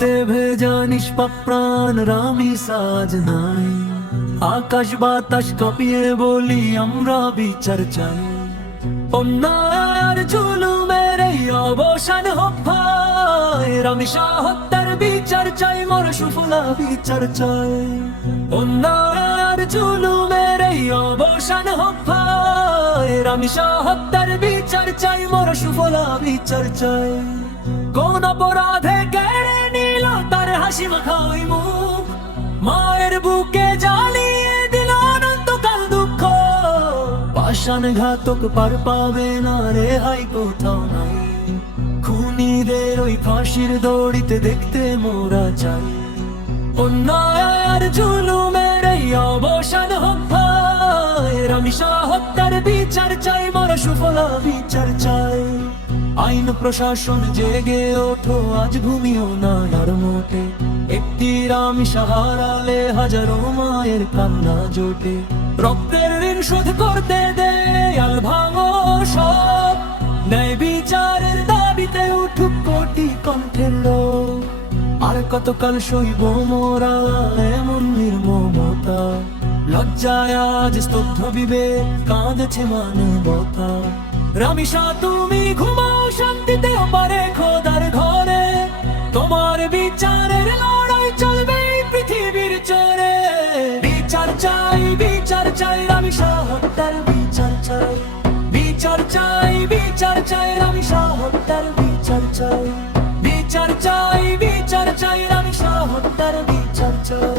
রক্তে ভেজা নিষ্পাপ প্রাণ রামিস আজ নাই। আকাশ বাতাস কাঁপিয়ে বলি আমরা বিচার চাই। অন্যায় জুলুমের এই অবসান হোক ভাই, রামিসা হত্যার বিচার চাই, মোর সুফলা বিচার চাই। অন্যায় জুলুমের এই অবসান হোক ভাই, রামিসা হত্যার বিচার চাই, মোর সুফলা বিচার চাই। কোন অপরাধে কেড়ে নিল তার হাসি মাখা ওই মুখ, মায়ের বুকে জ্বালিয়ে দিল অনন্তকাল দুঃখ। পাষাণ ঘাতক পার পাবে না রেহাই কোথাও নাই, খুনিদের ওই ফাঁসির দড়িতে দেখতে মোরা চাই। অন্যায় জুলুমের এই অবসান হোক ভাই, রামিসা হত্যার বিচার চাই, মোরা সুফলা বিচার চাই। আইন প্রশাসন জেগে ওঠো, আজ ঘুমিও না আর মোটে। একটি রামিসা হারালে হাজারো মায়ের কান্না জোটে। রক্তের ঋণ শোধ করতে দে আল ভাঙো সব, ন্যায় বিচারের দাবিতে উঠুক কোটি কণ্ঠের লোক। আর কতকাল সইব মোরা এমন নির্মমতা, লজ্জায় আজ স্তব্ধ বিবেক, কাঁদছে মানবতা। রামিসা তুমি ঘুমাও শান্তিতে পারে খোদার ঘরে, তোমার বিচারের লড়াই চলবে এই পৃথিবীর চরে। বিচার চাই, বিচার চাই, রামিসা হত্যার বিচার চাই। বিচার চাই, বিচার চাই, রামিসা হত্যার বিচার চাই। বিচার চাই, বিচার চাই, রামিসা হত্যার বিচার চাই।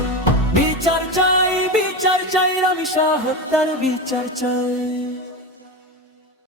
বিচার চাই, বিচার চাই, রামিসা হত্যার বিচার চাই।